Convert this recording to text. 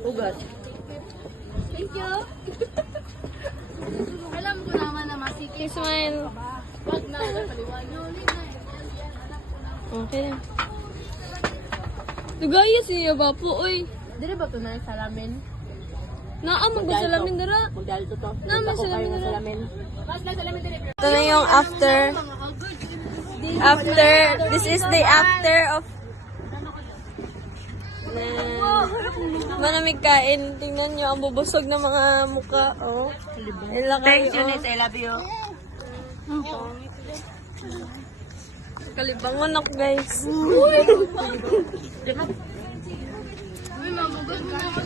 Ugat. Thank you. Alam ko naman na masikip. Smile. Wag na, paliwanag. Okay. Nagaya siya ba po, oy. Dire ba ito na yung salamin? Naamang ko salamin dara. Magdalito to. Naman salamin dara. Salamin. Mas lang salamin dire. Ito na yung after. After. This is the after of na manamig kain. Tingnan nyo ang bubusog ng mga mukha. Oh. Thanks, Eunice. I love you. Kalibangon ako, guys. Uy, magugot mo naman.